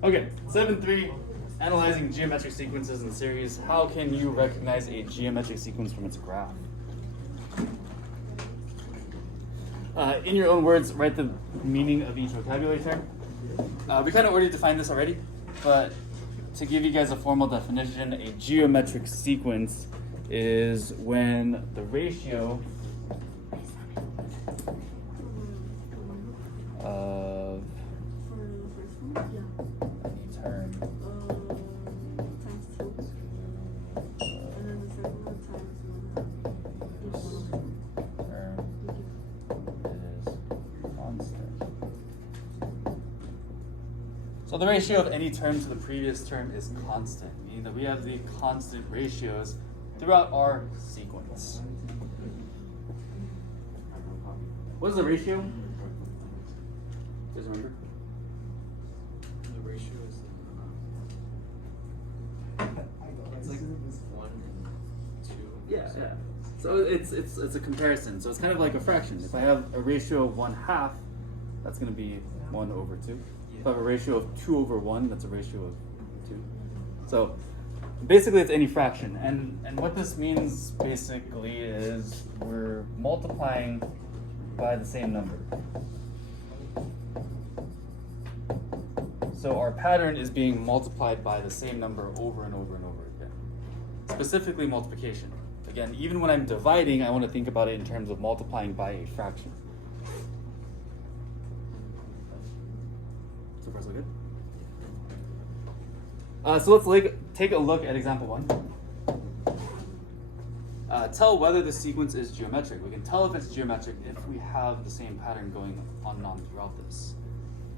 Okay, 7.3, analyzing geometric sequences in series. How can you recognize a geometric sequence from its graph? In your own words, write the meaning of each vocabulary term. We kind of already defined this already, but to give you guys a formal definition, a geometric sequence is when the ratio of any term So the ratio of any term to the previous term is constant, meaning that we have the constant ratios throughout our sequence. What is the ratio? You guys remember? The ratio is it's like 1 and 2. Yeah. So it's a comparison. So it's kind of like a fraction. If I have a ratio of 1/2, that's going to be 1/2. If I have a ratio of 2/1, that's a ratio of 2. So basically it's any fraction. And what this means basically is we're multiplying by the same number. So our pattern is being multiplied by the same number over and over and over again. Specifically multiplication. Again, even when I'm dividing, I want to think about it in terms of multiplying by a fraction. So far so good? So let's take a look at example 1. Tell whether the sequence is geometric. We can tell if it's geometric if we have the same pattern going on and on throughout this.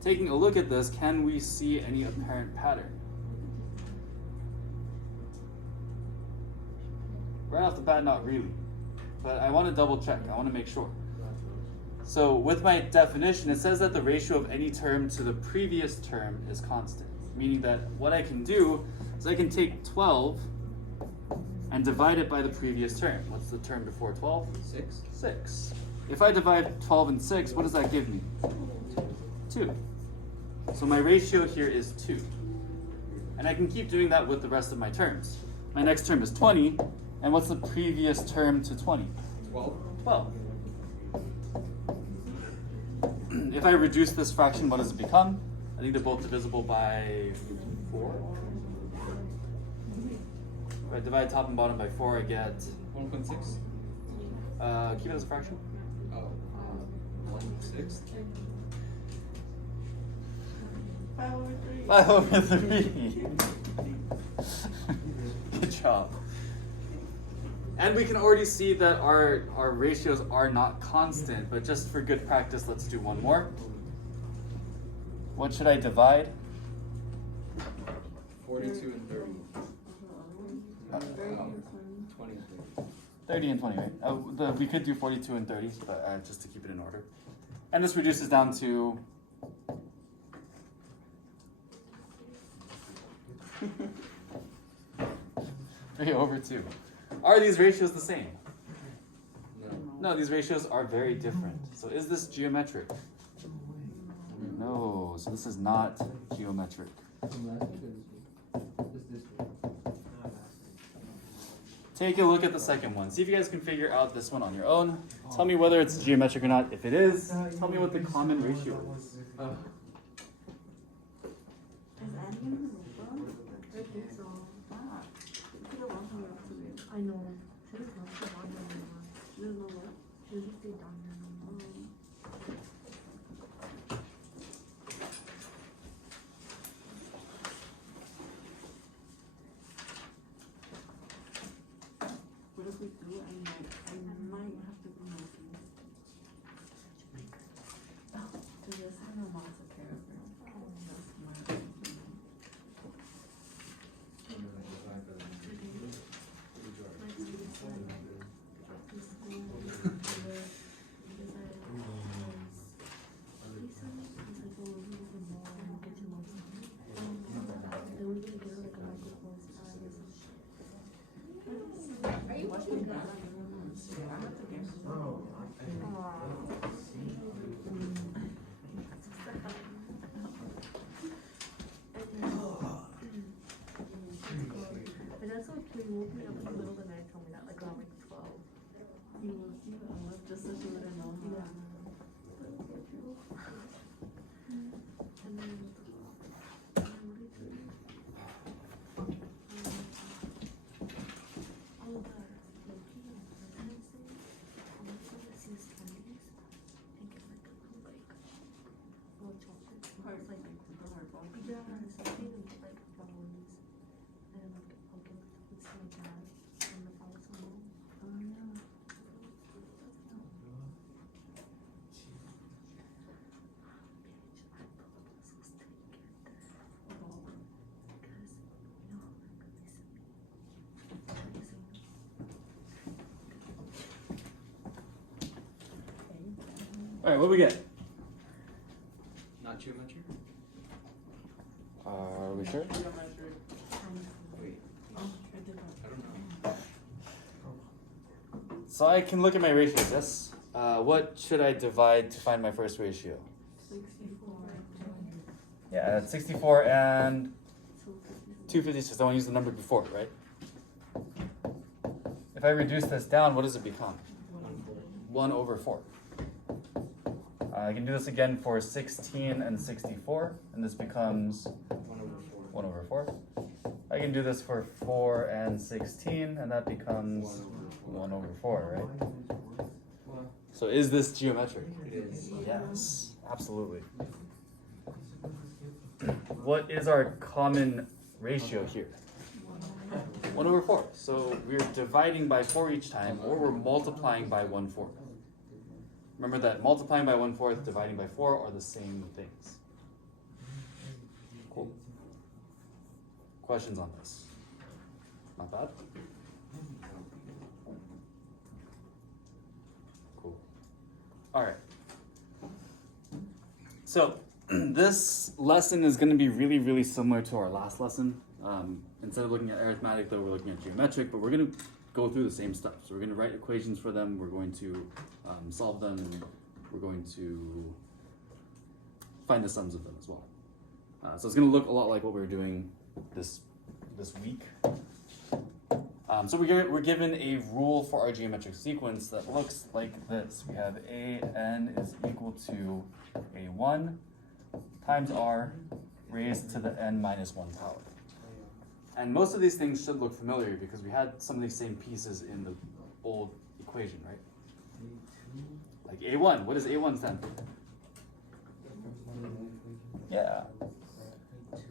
Taking a look at this, can we see any apparent pattern? Right off the bat, not really. But I want to double check. I want to make sure. So with my definition, it says that the ratio of any term to the previous term is constant. Meaning that what I can do is I can take 12 and divide it by the previous term. What's the term before 12? 6. 6. If I divide 12 and 6, what does that give me? 2. So my ratio here is 2. And I can keep doing that with the rest of my terms. My next term is 20, and what's the previous term to 20? 12. 12. If I reduce this fraction, what does it become? I think they're both divisible by 4. If I divide top and bottom by 4, I get 1.6. Keep it as a fraction. 1/6. 5/3. 5/3. Good job. And we can already see that our ratios are not constant, but just for good practice, let's do one more. What should I divide? 42 and 30. 20. 30 and 20, right? We could do 42 and 30, but just to keep it in order. And this reduces down to 3/2. Are these ratios the same? No, these ratios are very different. So is this geometric? No, so this is not geometric. Take a look at the second one. See if you guys can figure out this one on your own. Tell me whether it's geometric or not. If it is, tell me what the common ratio is. I know. What if we do? I might have to go nothing. Oh, do this. I don't know. It's okay. woke me up in the middle of the night, told me that like around like 12. You will see the love just so she wouldn't know. Yeah. And then what are you doing? All the Loki and Valentine's Day, all the stuff that sees candies, and get like a little chocolate. Heart, It's like the heart ball. yeah, and something and get like flowers. And like I'll give it to my dad and the flowers to my mom. Oh, yeah. All right, what do we get? Not geometric? Are we sure? Geometric. Wait, Oh, I did that. I don't know. So I can look at my ratios, yes? What should I divide to find my first ratio? 64. Yeah, that's 64 and 256. I want to use the number before, right? If I reduce this down, what does it become? 1 over 4. I can do this again for 16 and 64, and this becomes 1 over 4. I can do this for 4 and 16, and that becomes 1 over 4, right? So is this geometric? It is. Yes, absolutely. What is our common ratio here? 1 over 4. So we're dividing by 4 each time, or we're multiplying by 1/4. Remember that multiplying by 1/4, dividing by 4 are the same things. Cool. Questions on this? Not bad? Cool. All right. So this lesson is going to be really, really similar to our last lesson. Instead of looking at arithmetic, though, we're looking at geometric, but we're going to go through the same stuff. So we're going to write equations for them, we're going to solve them, and we're going to find the sums of them as well. So it's going to look a lot like what we were doing this week. So we're given a rule for our geometric sequence that looks like this. We have a(n) is equal to a1 times r raised to the n minus 1 power. And most of these things should look familiar because we had some of these same pieces in the old equation, right? Like a1, what does a1 stand for? Yeah.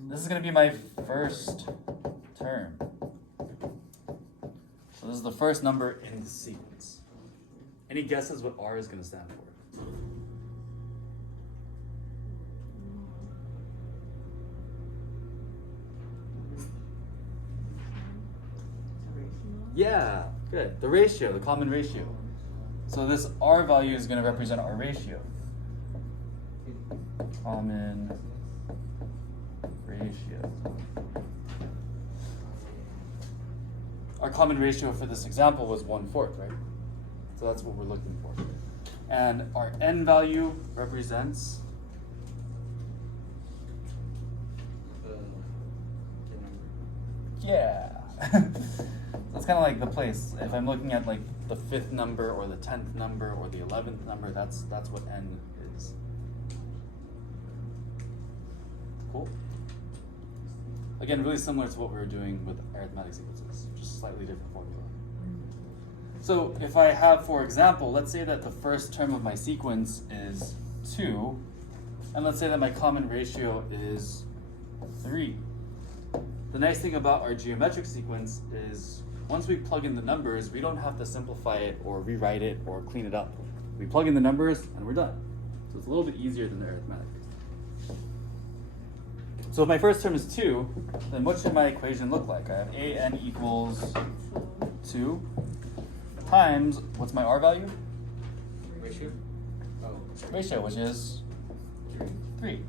This is going to be my first term. So this is the first number in the sequence. Any guesses what r is going to stand for? Yeah, good. The ratio, the common ratio. So this r value is going to represent our ratio. Common ratio. Our common ratio for this example was 1/4, right? So that's what we're looking for. And our n value represents The number. yeah. So it's kind of like the place. If I'm looking at like the 5th number or the 10th number or the 11th number, that's what n is. Cool. Again, really similar to what we were doing with arithmetic sequences, just slightly different formula. So if I have, for example, let's say that the first term of my sequence is 2, and let's say that my common ratio is 3. The nice thing about our geometric sequence is once we plug in the numbers, we don't have to simplify it or rewrite it or clean it up. We plug in the numbers and we're done. So it's a little bit easier than the arithmetic. So if my first term is 2, then what should my equation look like? I have a(n) equals 2 times, what's my r value? Ratio? Oh, Ratio, which is 3. 3.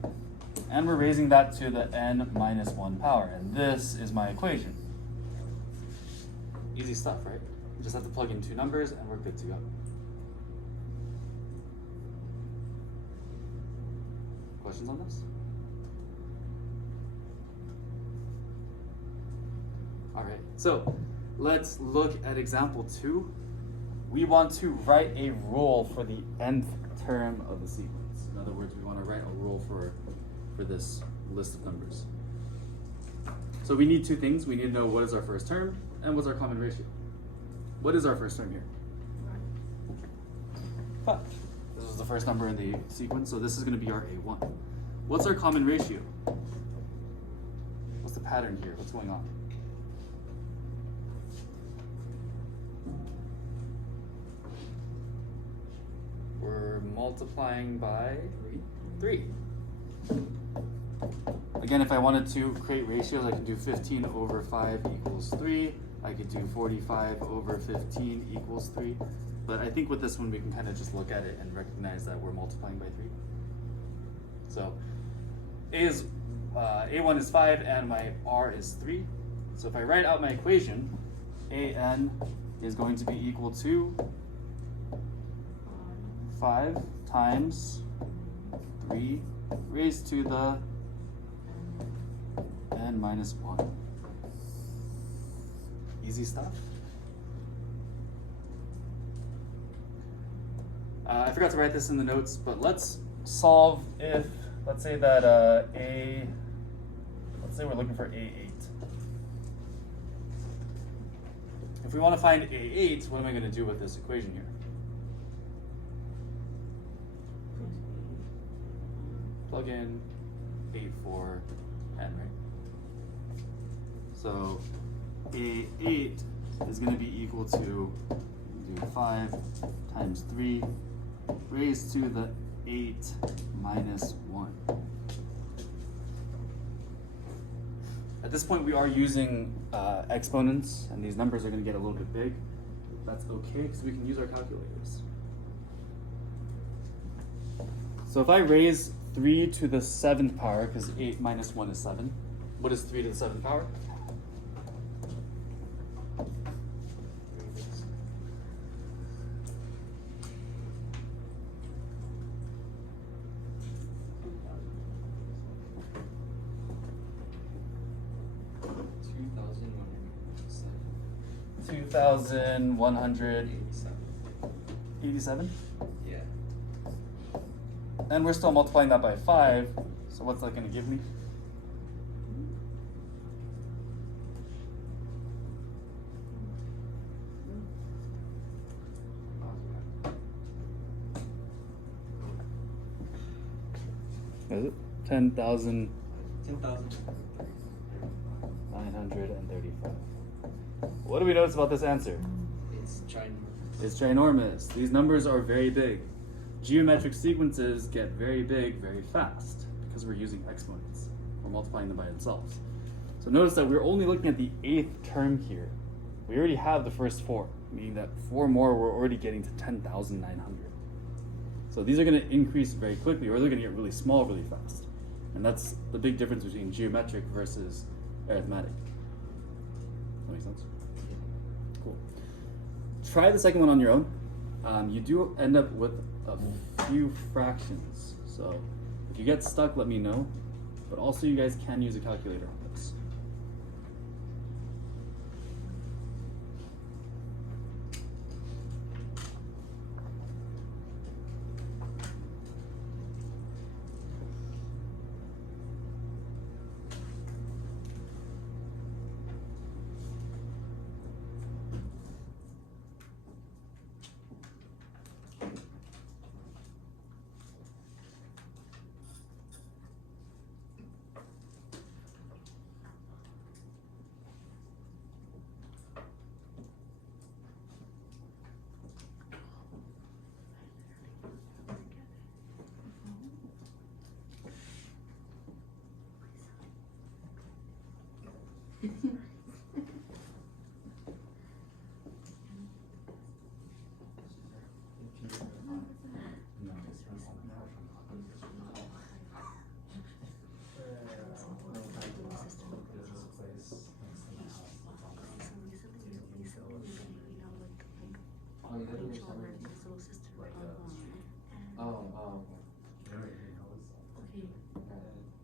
And we're raising that to the n minus 1 power. And this is my equation. Easy stuff, right? We just have to plug in 2 numbers and we're good to go. Questions on this? All right, so let's look at example 2. We want to write a rule for the nth term of the sequence. In other words, we want to write a rule for this list of numbers. So we need two things. We need to know what is our first term and what's our common ratio. What is our first term here? 5. This is the first number in the sequence, so this is going to be our A1. What's our common ratio? What's the pattern here? What's going on? We're multiplying by 3. Again, if I wanted to create ratios, I could do 15 over 5 equals 3. I could do 45 over 15 equals 3. But I think with this one, we can kind of just look at it and recognize that we're multiplying by 3. So A1 is 5 and my R is 3. So if I write out my equation, AN is going to be equal to 5 times 3 raised to the n minus 1. Easy stuff. I forgot to write this in the notes, but let's solve if, let's say that let's say we're looking for A8. If we want to find A8, what am I going to do with this equation here? Plug in 8, 4, n, right? So A8 is going to be equal to, do 5 times 3 raised to the 8 minus 1. At this point, we are using exponents, and these numbers are going to get a little bit big. That's okay, because we can use our calculators. So if I raise 3 to the 7th power, because 8 minus 1 is 7, what is 3 to the 7th power? $2,187? Yeah. And we're still multiplying that by 5, so what's that going to give me? Is it? 10,935. What do we notice about this answer? It's ginormous. It's ginormous. These numbers are very big. Geometric sequences get very big very fast because we're using exponents. We're multiplying them by themselves. So notice that we're only looking at the 8th term here. We already have the first 4, meaning that 4 more, we're already getting to 10,900. So these are going to increase very quickly, or they're going to get really small really fast. And that's the big difference between geometric versus arithmetic. Does that make sense? Cool. Try the second one on your own. You do end up with a few fractions. So if you get stuck, let me know. But also you guys can use a calculator on this.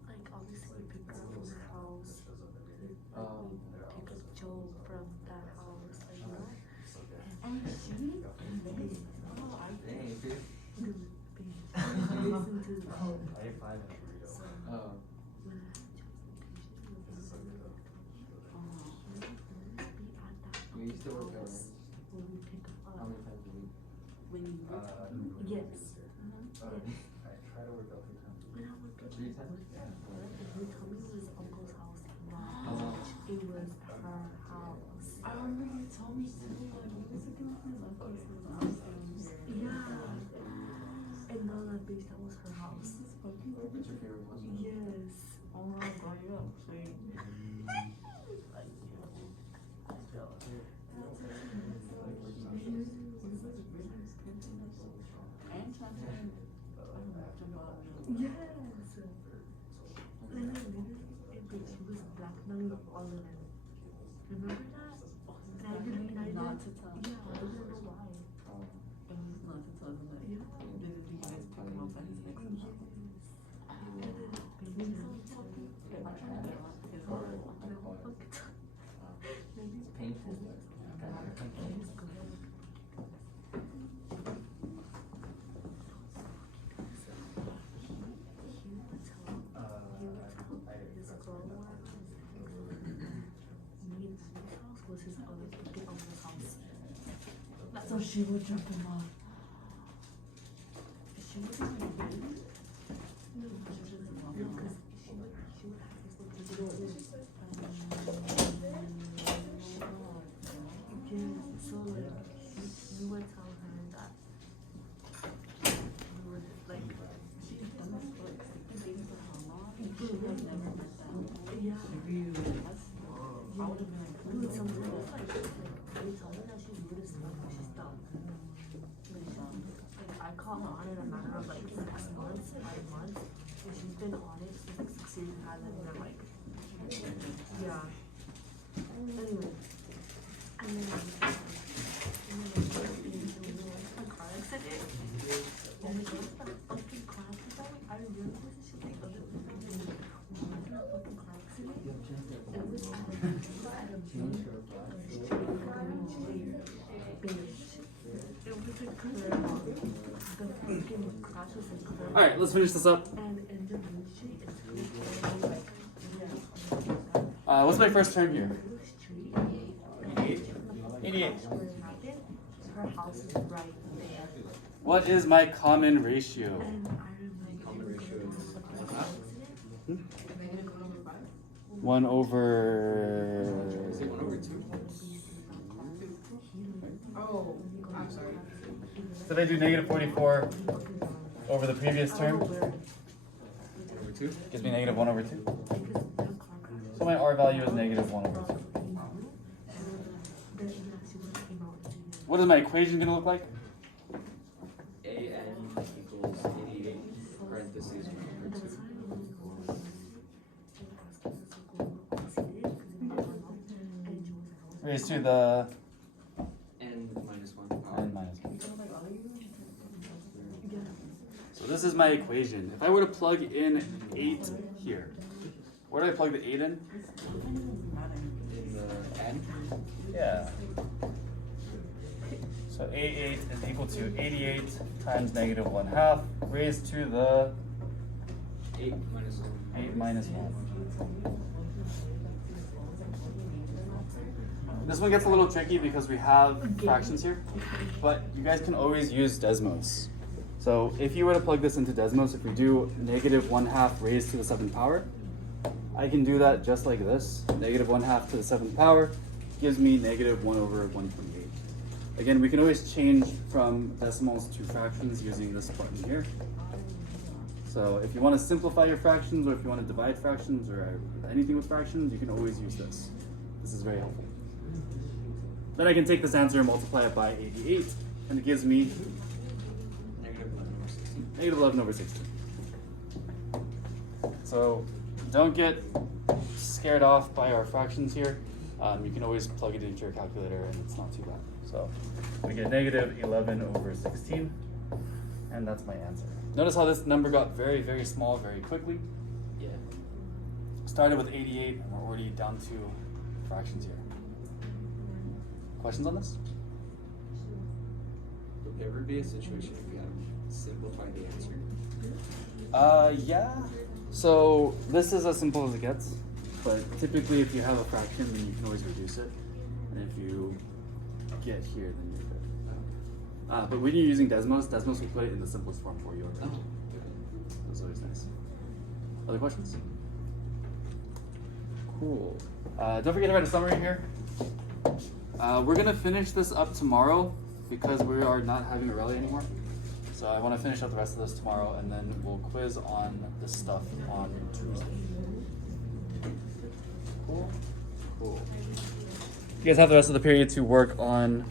Like obviously people from the house, take a Joe from that house, I have 5 and a burrito. Oh. You used to work out, right? How many times a week? Yes. I try to work out 3 times a week. When I worked at 3 times? yeah, every time it was uncle's house, it was her house. I remember you told me too, like, what was it doing with uncle's house? Yeah. And then that bitch, that was her house. What's your favorite one? Yes. Oh my god, you don't say. Yes. And then literally, she was blackmailing all of them. Remember that? And I didn't Not to tell. Yeah, I didn't know why. And he's not to tell them that. Yeah. Didn't you guys talk about that his next Yes. time? And then baby talking. If I try to get off, it's hard. It's painful, but kind of. Was his other the uncle's house. So she would jump him off. She was in the baby. No, because she would have this little yes, so like you would tell her that you would like She's done this for like 60 days for how long? She She would has never met them. yeah. Really? That's, I would have been like, Dude, sometimes like they tell her that she's rude as fuck, but she stopped. Like I caught her on it in a matter of like 6 months, 5 months, and she's been on it for like 6 years and hasn't even like yeah. Anyway, and then a car accident. Oh my god, that fucking car accident. I remember this shit like other people did. We went in a fucking car accident. It was at a beach. It was a curve. The fucking crash was a curve. All right, let's finish this up. And the street is like, What's my first term here? street. 88. Where it happened, her house is right there. What is my common ratio? And I remember. Common ratio is Like, 1/2? negative 1/5? 1 over. Is it 1/2? Oh, I'm sorry. So if I do negative 44 over the previous term, 1/2? gives me negative 1 over 2. So my R value is negative 1 over 2. What is my equation going to look like? AN equals 88 parentheses 1/2. Raised to the N minus 1 power. n minus 1. So this is my equation. If I were to plug in 8 here, where do I plug the 8 in? In the N? Yeah. So A8 is equal to 88 times negative 1/2 raised to the 8 minus 1. 8 minus 1. This one gets a little tricky because we have fractions here, but you guys can always use Desmos. So if you were to plug this into Desmos, if we do negative 1/2 raised to the 7th power, I can do that just like this. Negative 1/2 to the 7th power gives me negative 1 over 128. Again, we can always change from decimals to fractions using this button here. So if you want to simplify your fractions, or if you want to divide fractions, or anything with fractions, you can always use this. This is very helpful. Then I can take this answer and multiply it by 88, and it gives me Negative 11 over 16. negative 11 over 16. So don't get scared off by our fractions here. You can always plug it into your calculator and it's not too bad. So we get negative 11 over 16, and that's my answer. Notice how this number got very, very small very quickly. Yeah. Started with 88 and we're already down to fractions here. Questions on this? Would there ever be a situation if you have simplified the answer? Yeah. So this is as simple as it gets, but typically if you have a fraction, then you can always reduce it. And if you get here, then you're good. But when you're using Desmos will put it in the simplest form for you already. That's always nice. Other questions? Cool. Don't forget to write a summary here. We're gonna finish this up tomorrow because we are not having a rally anymore. So I want to finish up the rest of this tomorrow, and then we'll quiz on this stuff on Tuesday. Cool. Cool. You guys have the rest of the period to work on